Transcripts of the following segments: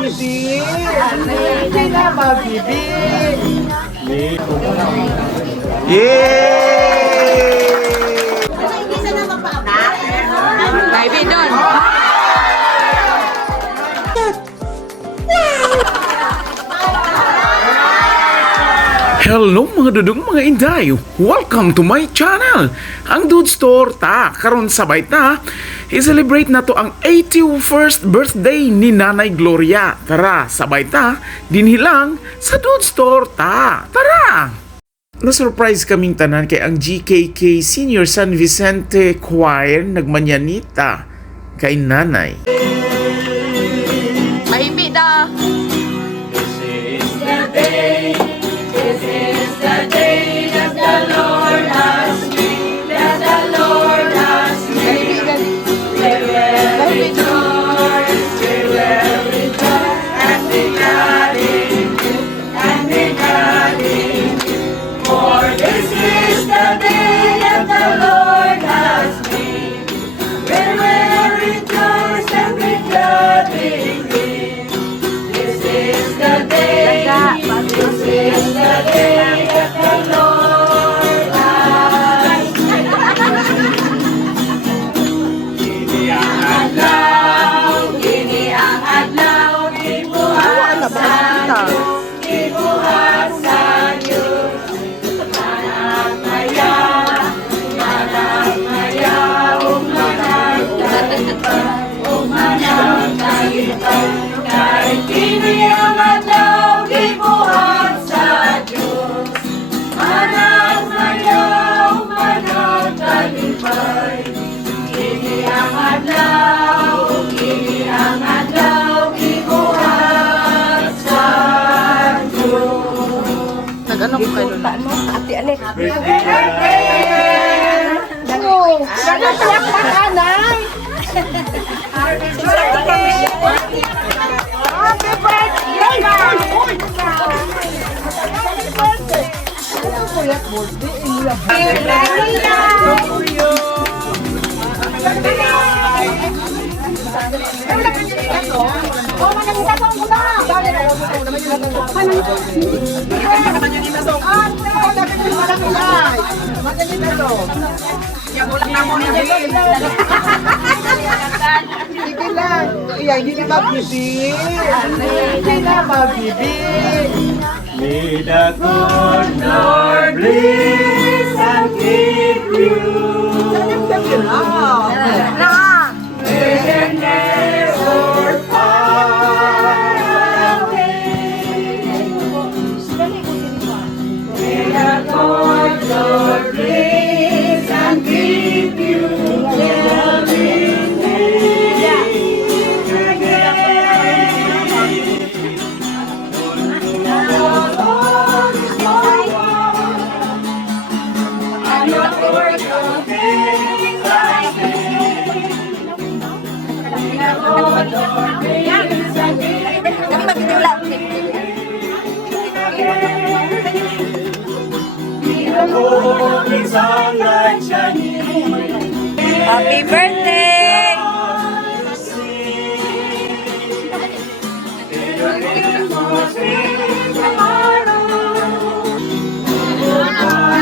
magbibi. Hindi na magbibi. Yay! Baby doon. Hello mga dudong mga inday! Welcome to my channel! Ang Dude's Torta, karon sabay ta, i-celebrate na to ang 81st birthday ni Nanay Gloria. Tara, sabay ta, dinhilang sa Dude's Torta. Tara! Na-surprise kaming tanan kay ang GKK Senior San Vicente Choir nagmanyanita kay Nanay. Baby daw. Nag-ano ko kayo na? Ate Alex. Happy birthday! Ano? Nagpayak pa ka, Nay? Happy birthday! Happy birthday! Ano po yung birthday? Sige lang. Hindi na magbibi. Hindi na magbibi. May the good Lord bless and keep you. And never far away. May the good Lord bless and keep you. Happy birthday!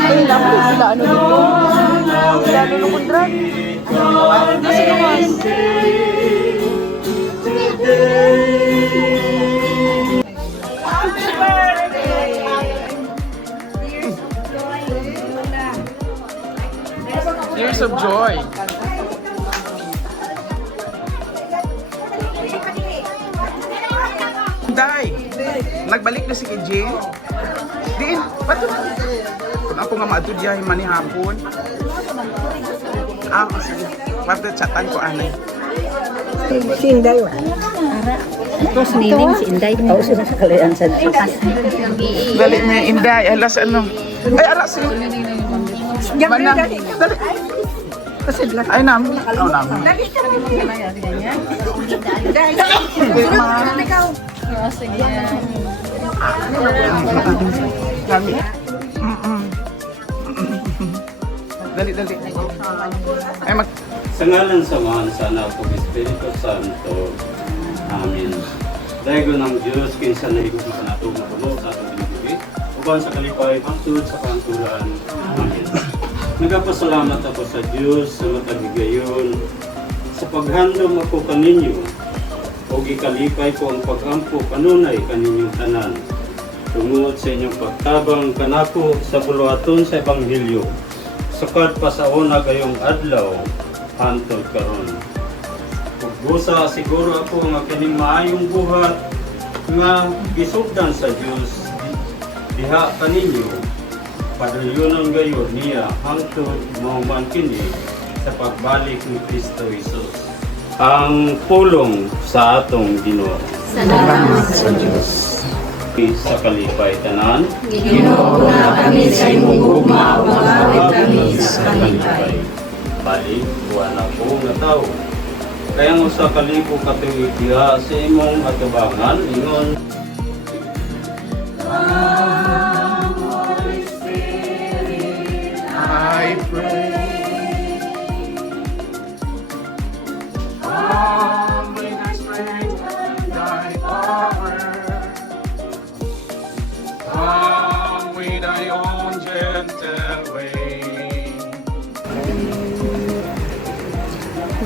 Ay, naku, sila ano dito? Sila lulukundran. Nasa lumas. Tears of joy! Day, nagbalik na si KJ. Diin, pato na. Kung ako nga maadudyahin man ni hapon. Sige. Pato chatan ko anay. Si Inday, wa? Tapos nining si Inday. Oo, sa kalayan sa Dali may Inday, alas ano. Ay, aras yun. Mana? Dali. Ay, nam. Oh, nam. Dali ka naman ganyan. Dali. Sige. Kami. Dali. Ay, Sa ngalan samahan sana ako ng Espiritu Santo. Amen. Daigo ng Diyos, kinsa na higit sa nato mapuno sa atong binibigay. Uban sa kalipay, hangtod sa pangtulan. Amen. Nagapasalamat ako sa Diyos sa matagigayon sa paghandom ako kaninyo o gikalipay ko ang pag-ampo kanunay kaninyong tanan tungod sa inyong pagtabang kanako sa buluhaton sa Ebanghelyo sukad pa sa una gayong adlaw hantod karon. Busa siguro ako nga kining maayong buhat nga gisugdan sa Dios diha kaninyo padayunon gayon niya hangtod mahuman kini sa pagbalik ni Kristo Jesus. Ang pulong sa atong Ginoo. Salamat sa Diyos. Sa kalipay tanan, Ginoo na kami sa imong gugma, magawid kami sa kalipay. balik buwan ako nga tao. Kaya mo sa kalipo katuig diha sa imong atubangan ingon I pray. Come with thy strength and thy power. Come with thy own gentle way.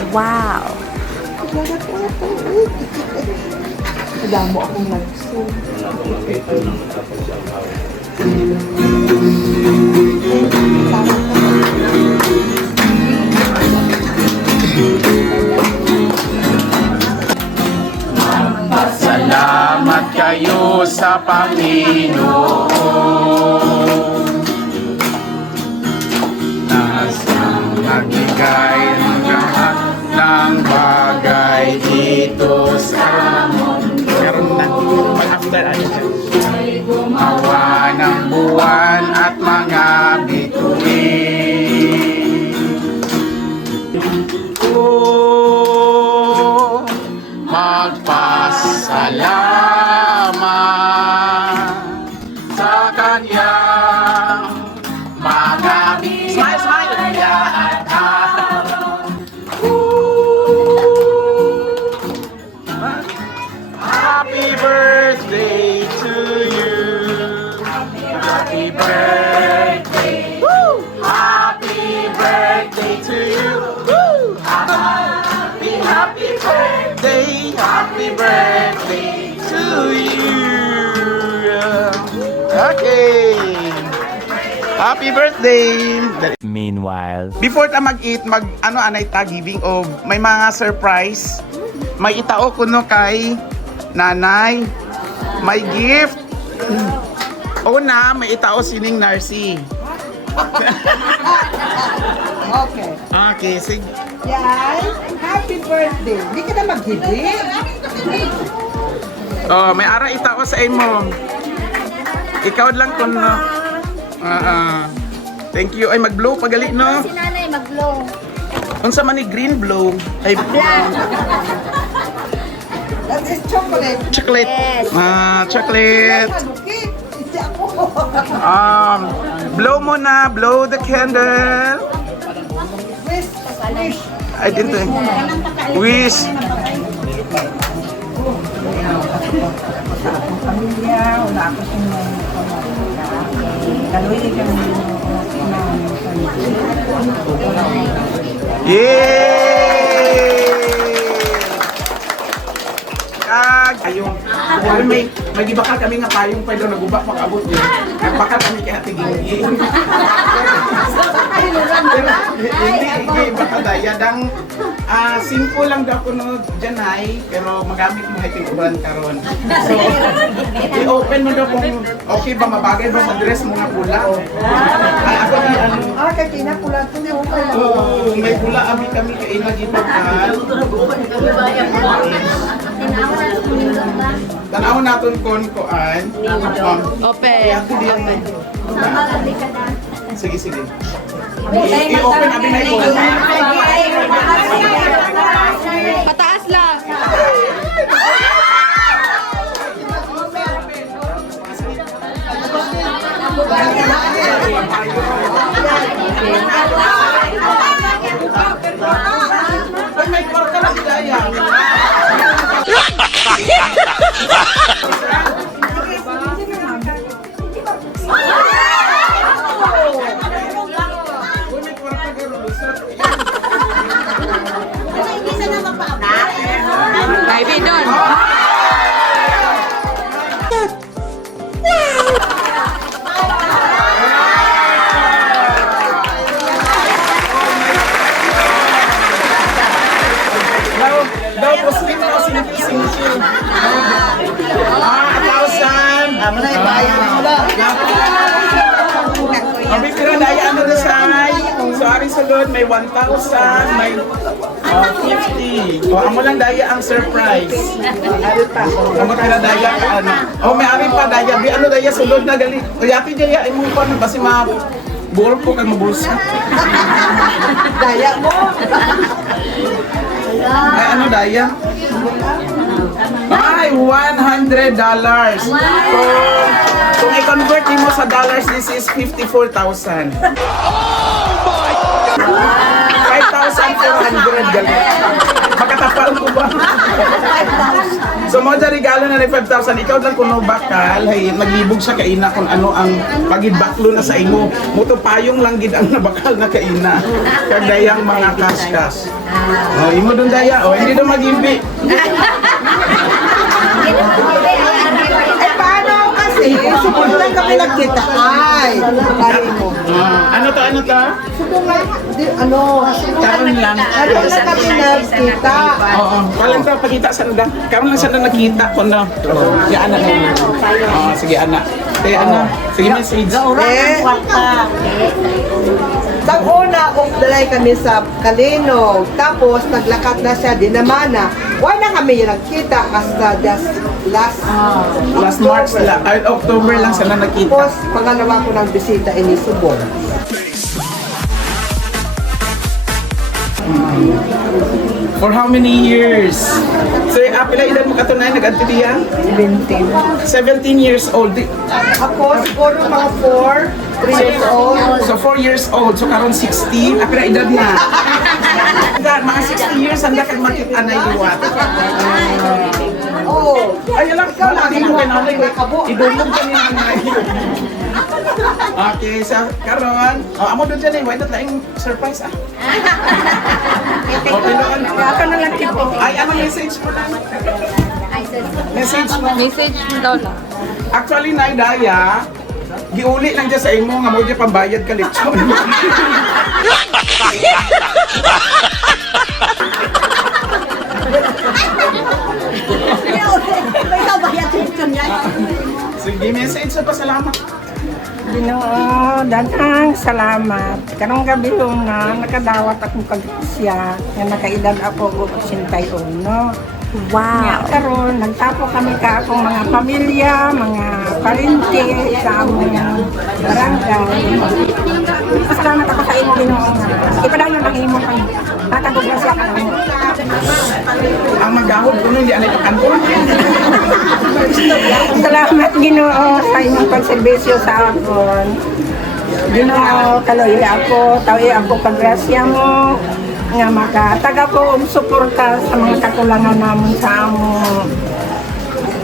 Wow. Damo akong nagsun. na makita ng tapos sa tao. Salamat kayo sa Panginoon. Nasang nagbigay ng lahat ng bagay dito sa mundo. Meron na pag-after ano siya? Gumawa ng buwan at mga bituin. Oh, magpasalamat sa kanyang mga smile, smile! Yan! Happy birthday to you! Happy birthday! Woo! Happy birthday to you! Woo! Happy, happy birthday! Happy birthday to you! Okay! Happy birthday! Meanwhile. Before ta mag-eat, ano anay ta giving of may mga surprise. May itao kuno kay nanay. May gift. Una, may itao sining Narcy. Okay. Okay, sige. Yan. Happy birthday. Hindi ka na maghili. Oh, may ara itao sa imo. Ikaw lang kuno. Thank you. Ay mag-blow pagali no. Si nanay mag-blow. Unsa man ni green blow? Ay Black. That is chocolate. chocolate. Yes. Chocolate. Halukit. Hindi ako. Blow mo na, blow the candle. Wish. Wish. I didn't wish. Pamilya. Wala ako sa mga kaluwi ka Yay! Ayong may gibakal kami nga payong pa daw naguba pag-abot niya. Nagbakal kami kay Ate Gingi. Hindi baka daya dang simple lang daw kuno janay pero magamit mo hiting uban karon. So i-open mo daw kung okay ba mabagay ba sa dress mo nga pula. Ako di ano. kay kinapulat ko niya. Okay lang. Oo, may pula abi kami kay ina gibakal. Tanaw naton kon koan. Open. Sige, sige. I-open abi na ito. Pataas lang. May kwarta na bidaya. Amo na ibayan mo na. Abi pero daya ano na say. So ari sulod may 1,000, may 50. O amo lang daya ang surprise. Ari pa. Amo kaya daya ka ano. Oh may ari pa daya. Bi ano daya sulod na gali. O yati daya imo pa basi ma bol po kag mabulsa. Daya mo. Ay ano daya? Ay, $100. Kung i-convert mo sa dollars, this is 54,000. Oh my God! 5,400 galit. Makatapal ko ba? So mo dyan regalo na 5,000. Ikaw lang kuno bakal, hay naglibog sa kaina kung ano ang pagibaklo na sa imo. Muto payong lang gid ang nabakal na kaina. Kagdayang mga kaskas. Oh, imo dun daya. Oh, hindi do magimbi. Eh, paano kasi? Supod lang kami nagkita. Ay, pare mo. Ano to? Supod lang, ano, Karon lang. ano lang kami nagkita. Oo. Walang to pakita sa nila. Karon lang sa nakita ko no. Si anak na. Oh, sige anak. Anak. Sige message. Sa una, dalay kami sa Kalinog. Tapos, naglakad na siya, dinamana. Wala kami nagkita hasta just Last March lang. Ay, October lang sana nakita. Tapos, pangalawa ko ng bisita ini Subong. For how many years? So, pila edad mo katunay nag-adto diya? 17 years old. Ako, siguro mga 3 years old. So 4 years old. So karon 60. Pila edad na? Mga 60 years handa kag makita na iwat. Oo. Ay, alam ko lang din mo kay nanay. Idulog ka ni nanay. Okay, so karon, amo doon dyan eh, why not laing surprise ah? Okay doon. Ako na lang tipo. Ay, ano message mo lang? Message mo. Message mo daw lang. Actually, Nay Daya, giuli lang dyan sa imo nga mo dyan pambayad ka lechon. Sige, message sa pasalamat. Ginoo, daghang salamat. Karong gabi na nakadawat akong kagsiya nga nakaedad ako og 81. Nga karon nagtapo kami ka akong mga pamilya, mga parente sa among barangay. Salamat ako sa imo Ginoo. Ipadayon ang imo kay tatagog siya ka mo. Ang magahod ko hindi anay pakanton. Salamat Ginoo sa inyong pagserbisyo sa akon. Ginoo, kaloy ako, tawi ako kagrasya mo nga makataga ko og suporta sa mga kakulangan namon sa among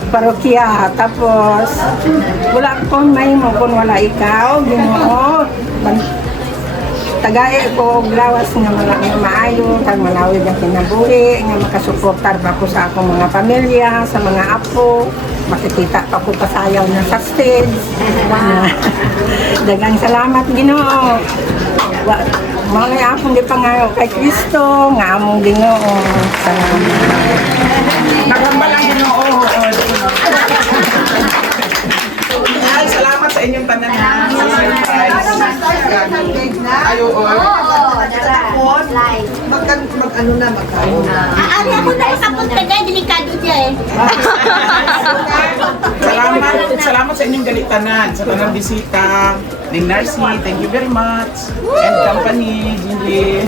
parokya. Tapos wala akong may mo kung wala ikaw, Ginoo. Tagay ko og lawas nga maayo, kag malawig ang kinabuhi, nga makasuportar ba ko sa akong mga pamilya, sa mga apo, makikita pa ko pasayaw na sa stage. Daghang salamat Ginoo. Mga akong gipangayo kay Kristo, nga among Ginoo. Salamat. Naghambalang Ginoo. Ay, salamat sa inyong tanan ha, sa surprise. Ayo, Tapos, mag-ano na, mag-ano na. Ari ako na ikapunta dyan, delikado dyan eh. Salamat sa inyong galitanan, sa tanang bisita. Ning Narcy, thank you very much. And company, Jinji.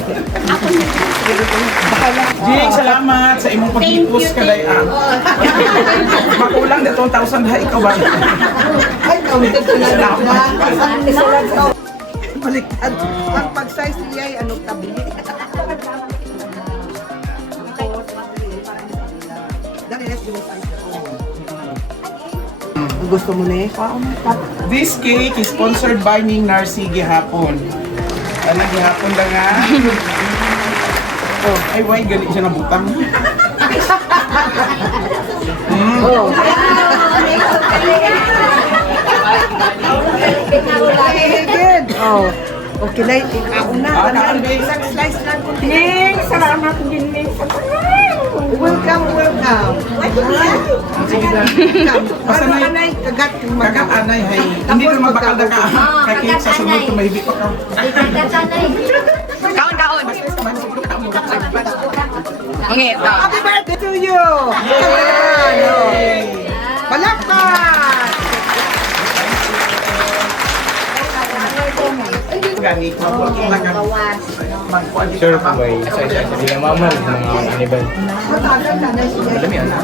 Jing, salamat sa imong pag-ipos kaday ang. Makulang na 2,000 ha, ikaw ba? Ay, kaulitin ko na na. Baliktad. Ang pag-size niya ay anong tabi. Dali, let's do size. Gusto mo na eh? This cake is sponsored by Ning Narcy gihapon. Ano gihapon lang nga? Oh, ay why gali siya nabutang. Good. Oh, okay. kinay, una, isang slice lang kung Ning, salamat din Ning sa tanan. Welcome, welcome. Basta na anay, kagat Anay, hay. Hindi naman bakal na ka. Kaya sa sunod, tumahibig pa ka. Kaon, kaon. Ngit. Happy birthday to you! Palakpan! Gani, mabuot na ka. Sure po ba? Hindi na mamal mga anibal. Alam yan, ha?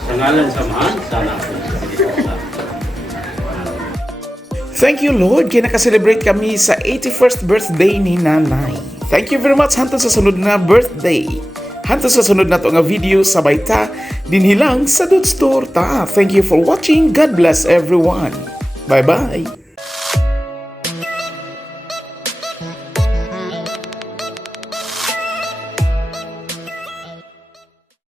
Sa ngalan samahan, sana po. Thank you, Lord, kaya nakaselebrate kami sa 81st birthday ni Nanay. Thank you very much hantod sa sunod na birthday. Hantod sa sunod na to nga video sabay ta dinhilang sa Dudes Torta. Thank you for watching. God bless everyone. Bye-bye.